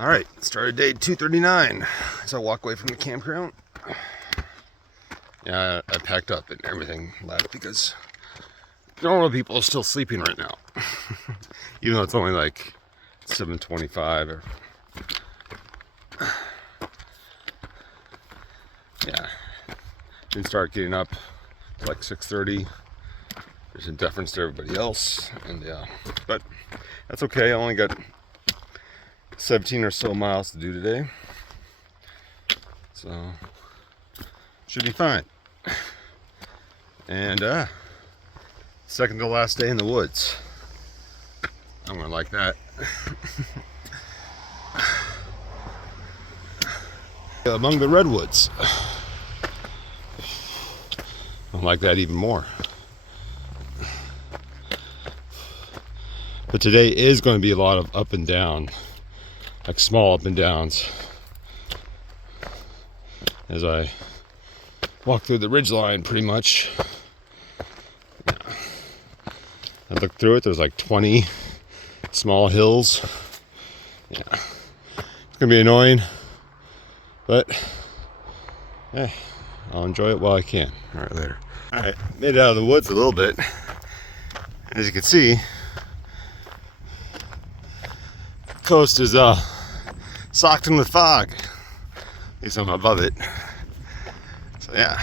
All right, started day 239. So I walk away from the campground. Yeah, I packed up and everything left because normal people are still sleeping right now. Even though it's only like 7:25 or yeah. Didn't start getting up till like 6:30. There's a deference to everybody else, and yeah, but that's okay. I only got 17 or so miles to do today, so should be fine. And second to last day in the woods. I'm gonna like that. Among the redwoods. I like that even more. But today is going to be a lot of up and down, like small up and downs, as I walk through the ridgeline pretty much. I looked through it, there's like 20 small hills. Yeah, it's gonna be annoying, but hey, I'll enjoy it while I can. All right, later. All right, made it out of the woods a little bit. As you can see, the coast is socked in with fog. At least I'm above it. So yeah.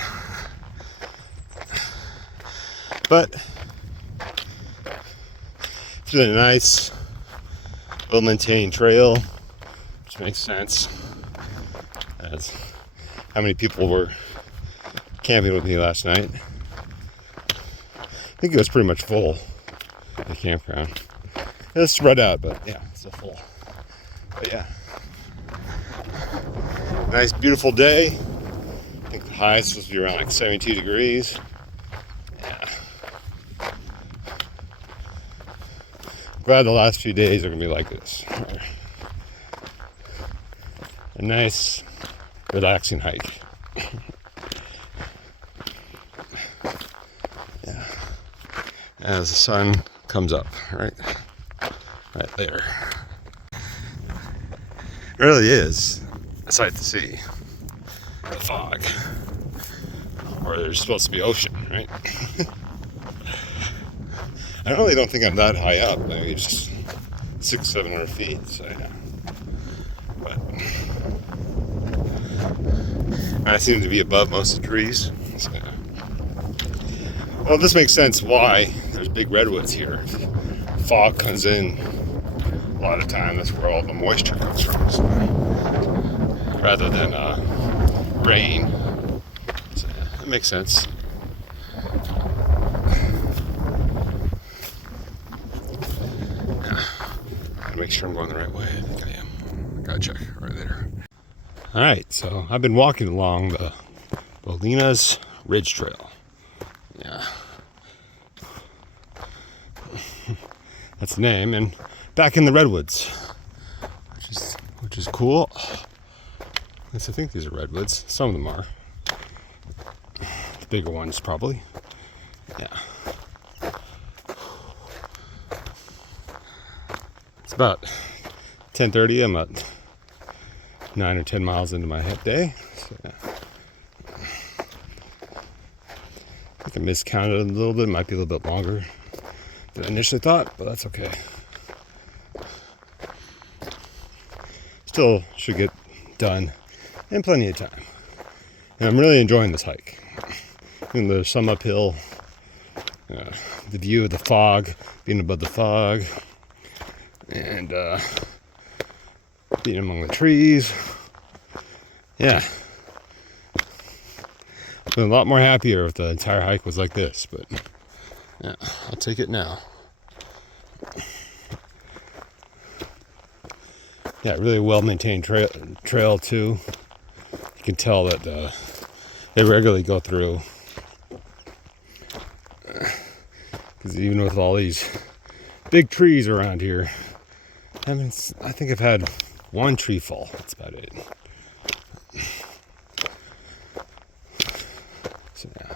But it's really nice, well-maintained trail, which makes sense. As how many people were camping with me last night? I think it was pretty much full, the campground. It's spread out, but yeah, it's still full. But yeah, nice, beautiful day. I think the high is supposed to be around like 72 degrees. Yeah. Glad the last few days are gonna be like this. A nice, relaxing hike. Yeah. As the sun comes up, right there. It really is a sight to see. The fog. Or there's supposed to be ocean, right? I really don't think I'm that high up. Maybe just 600-700 feet, so yeah. But I seem to be above most of the trees. So yeah. Well, this makes sense why there's big redwoods here. Fog comes in a lot of time. That's where all the moisture comes from, so, rather than rain. So yeah, that makes sense. Yeah. Gotta make sure I'm going the right way. I think I am. Gotta check right there. All right, so I've been walking along the Bolinas Ridge Trail. Yeah. That's the name, and back in the redwoods, which is cool. I think these are redwoods. Some of them are. The bigger ones, probably. Yeah. It's about 10:30. I'm at 9 or 10 miles into my day. So, yeah. I think I miscounted a little bit. It might be a little bit longer than I initially thought, but that's okay. Still should get done in plenty of time. And I'm really enjoying this hike. And there's some uphill, the view of the fog, being above the fog, and being among the trees. Yeah. I've been a lot more happier if the entire hike was like this, but yeah, I'll take it now. Yeah, really well-maintained trail too. You can tell that they regularly go through. Because even with all these big trees around here, I think I've had one tree fall. That's about it. So yeah.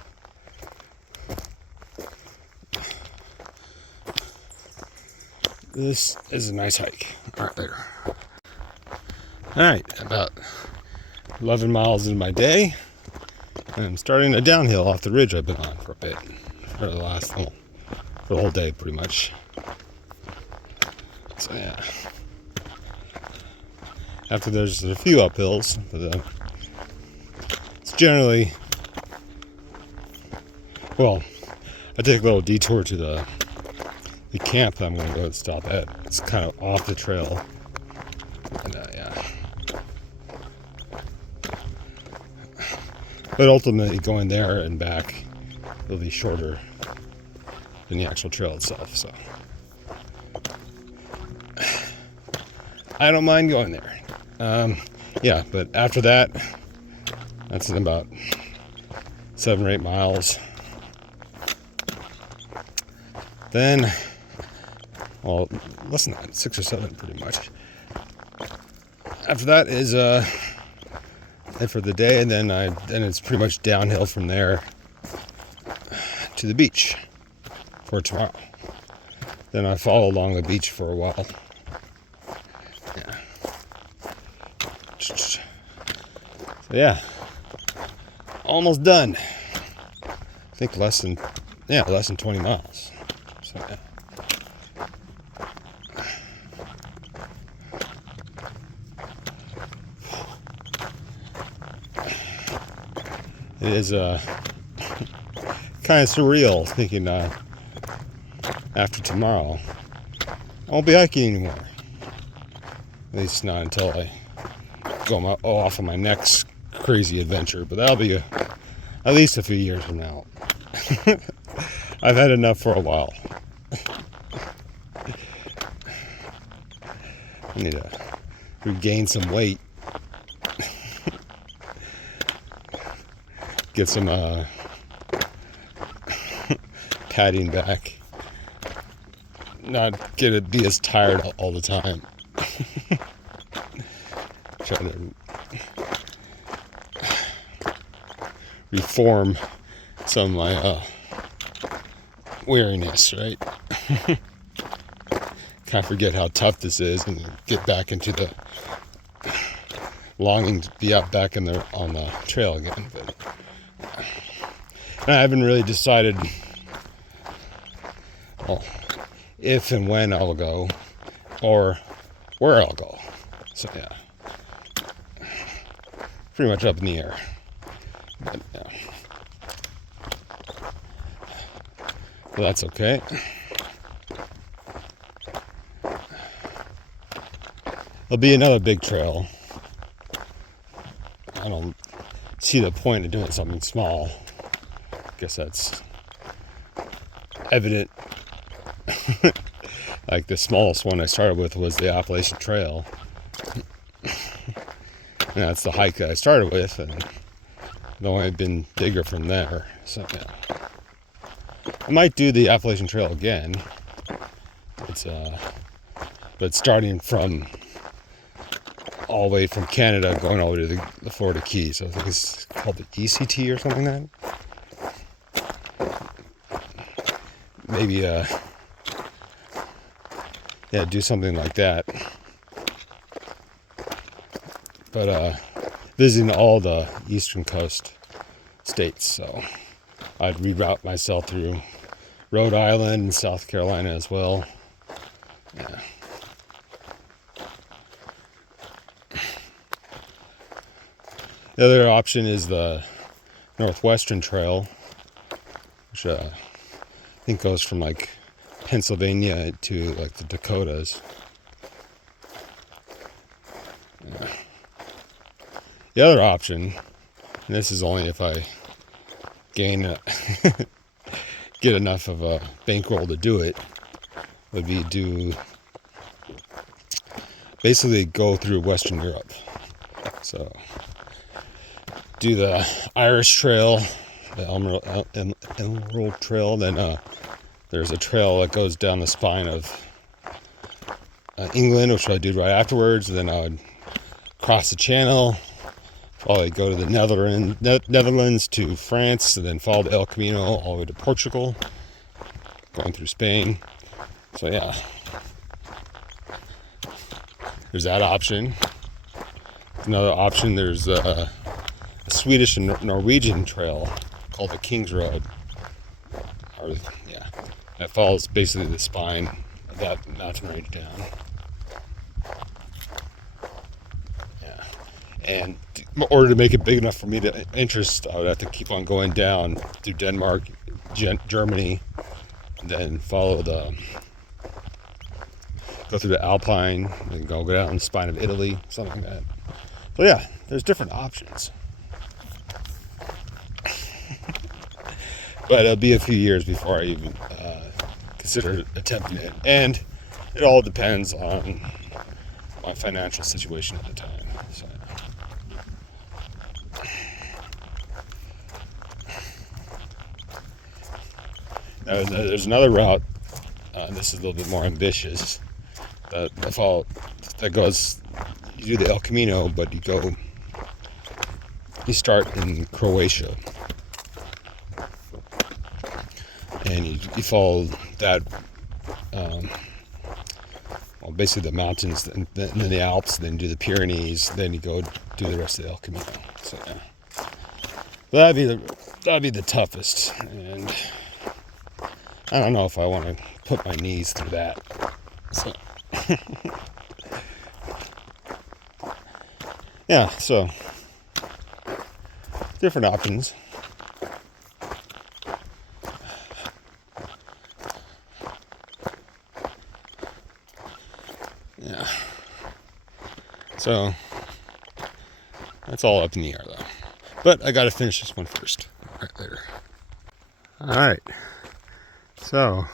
This is a nice hike. All right, later. Alright, about 11 miles in my day, and I'm starting a downhill off the ridge I've been on for a bit, for the whole day pretty much. So yeah, after there's a few uphills, but it's generally, well, I take a little detour to the camp that I'm going to go and stop at. It's kind of off the trail, and yeah. But ultimately, going there and back will be shorter than the actual trail itself, so I don't mind going there. Yeah, but after that, that's in about 7 or 8 miles. Then, well, less than that, 6 or 7 pretty much. After that is it for the day, and then it's pretty much downhill from there to the beach for tomorrow. Then I follow along the beach for a while. Yeah. So yeah, almost done. I think less than 20 miles. So yeah. It is kind of surreal thinking after tomorrow I won't be hiking anymore. At least not until I go off on my next crazy adventure. But that'll be at least a few years from now. I've had enough for a while. I need to regain some weight. Get some padding back. Not be as tired all the time. Trying to reform some of my weariness, right? Kind of forget how tough this is and get back into the longing to be out back on the trail again. But I haven't really decided if and when I'll go or where I'll go. So yeah, pretty much up in the air. But, yeah. Well, that's okay. There'll be another big trail. I don't see the point of doing something small. I guess that's evident. Like the smallest one I started with was the Appalachian Trail. And that's the hike that I started with, and it's only been bigger from there. So yeah, I might do the Appalachian Trail again. But starting from all the way from Canada, going all the way to the Florida Keys. So I think it's called the ECT or something like that. Maybe do something like that. But visiting all the eastern coast states, so I'd reroute myself through Rhode Island and South Carolina as well. Yeah. The other option is the Northwestern Trail, which I think goes from like Pennsylvania to like the Dakotas. Yeah. The other option, and this is only if I get enough of a bankroll to do it, would be basically go through Western Europe. So do the Irish Trail, the Emerald Trail, then there's a trail that goes down the spine of England, which I do right afterwards. And then I would cross the channel, probably go to the Netherlands to France, and then follow the El Camino all the way to Portugal, going through Spain. So yeah, there's that option. Another option, there's a Swedish and Norwegian trail called the King's Road. It follows basically the spine of that mountain range down. Yeah. And in order to make it big enough for me to interest, I would have to keep on going down through Denmark, Germany, and then go through the Alpine, and go down the spine of Italy, something like that. So yeah, there's different options. But it'll be a few years before I even consider attempting it. And it all depends on my financial situation at the time. So. Now, there's another route. This is a little bit more ambitious. That goes. You do the El Camino, but you start in Croatia, and you follow that. Basically the mountains, and then the Alps, then do the Pyrenees, then you go do the rest of the El Camino. So yeah, that'd be the toughest, and I don't know if I want to put my knees through that. So yeah, so different options. Yeah. So that's all up in the air though. But I gotta finish this one first. Right later. Alright. So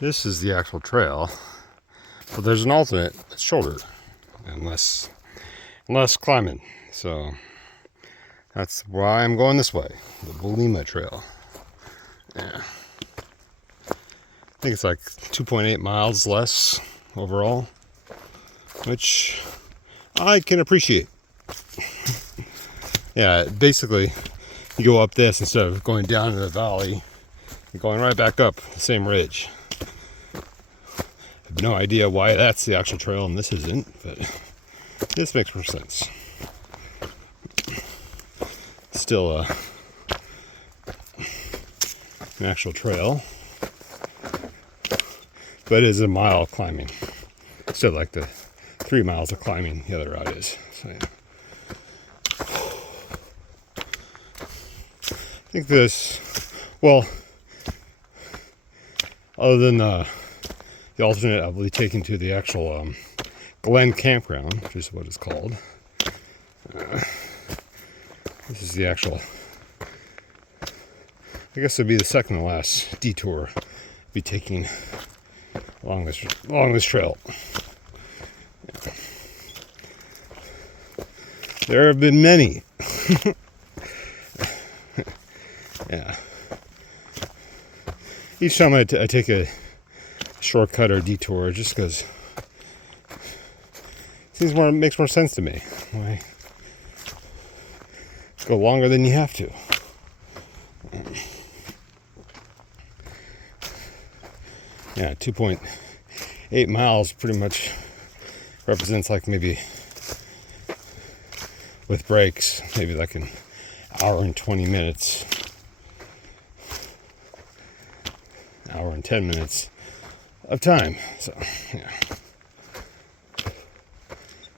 this is the actual trail. But there's an alternate that's shorter and less climbing. So that's why I'm going this way. The Bolinas trail. Yeah. I think it's like 2.8 miles less overall, which I can appreciate. Yeah, basically you go up this instead of going down in the valley, you're going right back up the same ridge. I have no idea why that's the actual trail and this isn't, but this makes more sense. Still an actual trail, but it is a mile climbing instead of like the 3 miles of climbing the other route is. So, yeah. I think this, well, other than the alternate, I'll be taken to the actual Glen campground, which is what it's called. This is the actual, I guess it'll be the second to last detour I'll be taking along this trail. Yeah. There have been many. Yeah. Each time I take a shortcut or detour, just because it makes more sense to me. Why go longer than you have to? Yeah, 2.8 miles pretty much represents like maybe with breaks, maybe like an hour and 20 minutes, hour and 10 minutes of time. So, yeah.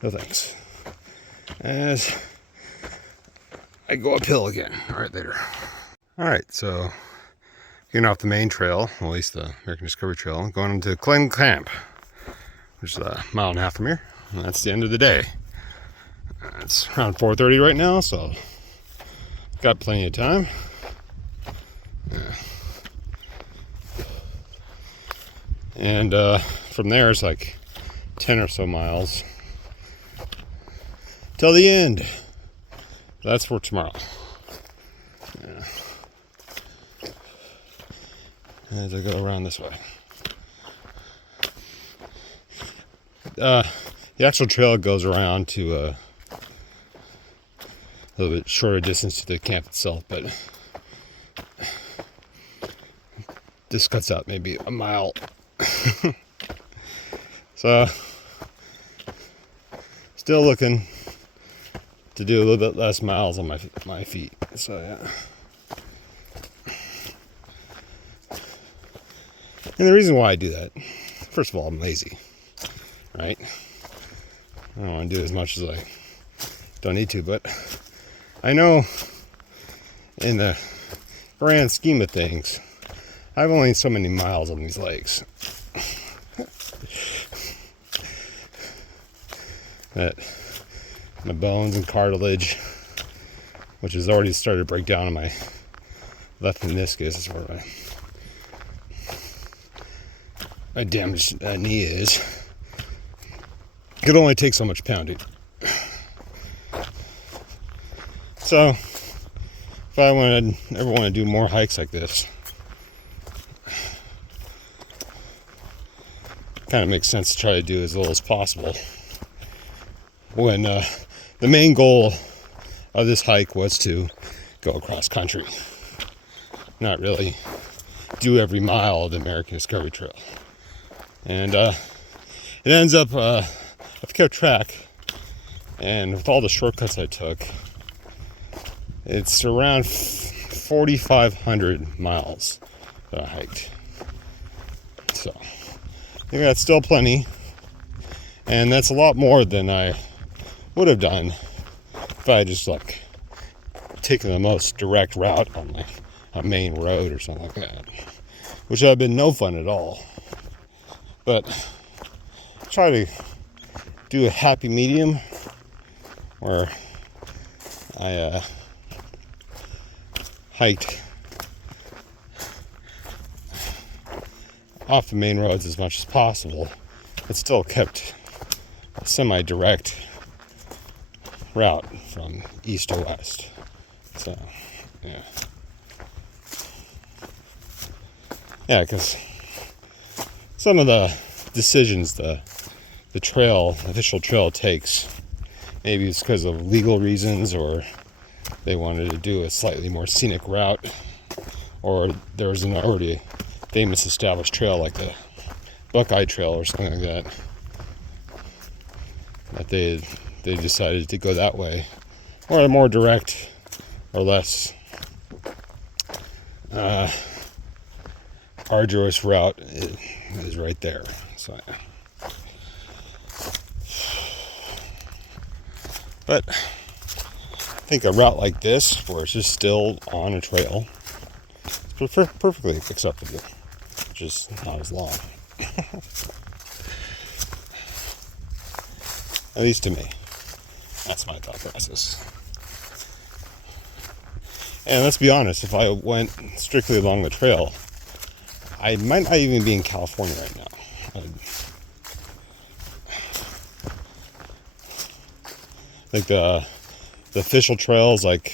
No thanks. As I go uphill again. All right, later. All right, so getting off the main trail, or at least the American Discovery Trail, going into Glen Camp, which is a mile and a half from here. And that's the end of the day. It's around 4:30 right now, so got plenty of time. Yeah. And from there, it's like 10 or so miles till the end. That's for tomorrow. Yeah. As I go around this way. The actual trail goes around to a little bit shorter distance to the camp itself, but this cuts out maybe a mile. So, still looking to do a little bit less miles on my feet. So yeah. And the reason why I do that, first of all, I'm lazy, right? I don't want to do as much as I don't need to, but I know in the grand scheme of things, I've only so many miles on these legs that my bones and cartilage, which has already started to break down on my left meniscus, is where my damaged knee is. It could only take so much pounding. So, if I ever want to do more hikes like this, kind of makes sense to try to do as little as possible. When the main goal of this hike was to go across country, not really do every mile of the American Discovery Trail. And it ends up, I've kept track, and with all the shortcuts I took, it's around 4,500 miles that I hiked. So, I think that's still plenty, and that's a lot more than I would have done if I had just like taken the most direct route on like a main road or something like that, which would have been no fun at all. But try to do a happy medium where I hiked off the main roads as much as possible, but still kept a semi-direct route from east to west. So, yeah. Yeah, because some of the decisions the official trail takes, maybe it's because of legal reasons, or they wanted to do a slightly more scenic route, or there was an already famous established trail like the Buckeye Trail or something like that, that they decided to go that way, or a more direct or less arduous route is right there. So, but I think a route like this, where it's just still on a trail, is perfectly acceptable. Just not as long. At least to me. That's my thought process. And let's be honest, if I went strictly along the trail, I might not even be in California right now. Like the official trail is like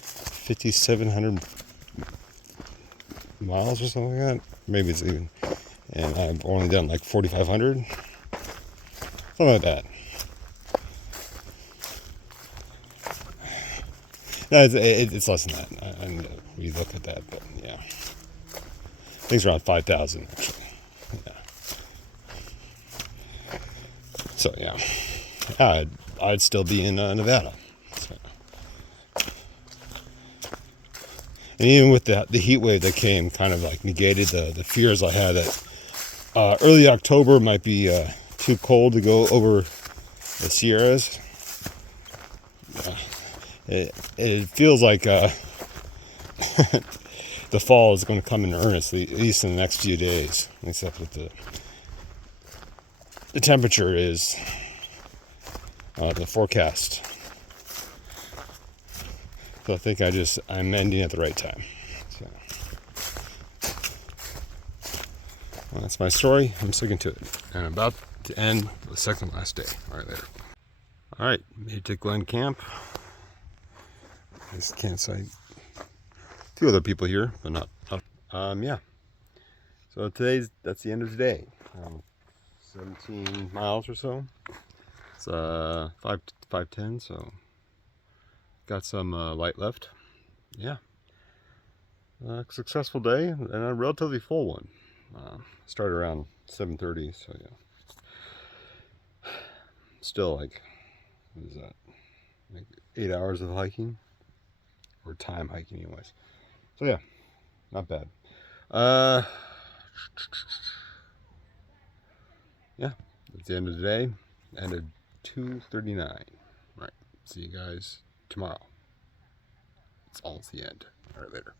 5,700 miles or something like that. Maybe it's even. And I've only done like 4,500. Something like that. No, it's less than that. And we look at that, but yeah. I think it's around 5,000 actually. Yeah. So yeah, I'd still be in Nevada. So. And even with the heat wave that came, kind of like negated the fears I had that early October might be too cold to go over the Sierras. It feels like the fall is going to come in earnest, at least in the next few days, except with the temperature is the forecast. So I think I'm ending at the right time. So, well, that's my story. I'm sticking to it. And I'm about to end the second last day. All right, later. All right, made it to Glen Camp. This campsite. A few other people here, but not. Yeah. So that's the end of today. 17 miles or so. It's 5:10, so got some light left. Yeah. Successful day and a relatively full one. Started around 7:30, so yeah. Still like, what is that? like 8 hours of hiking, or time hiking anyways. So yeah, not bad. Yeah, that's the end of the day. End of 2:39. Right. See you guys tomorrow. It's almost the end. All right, later.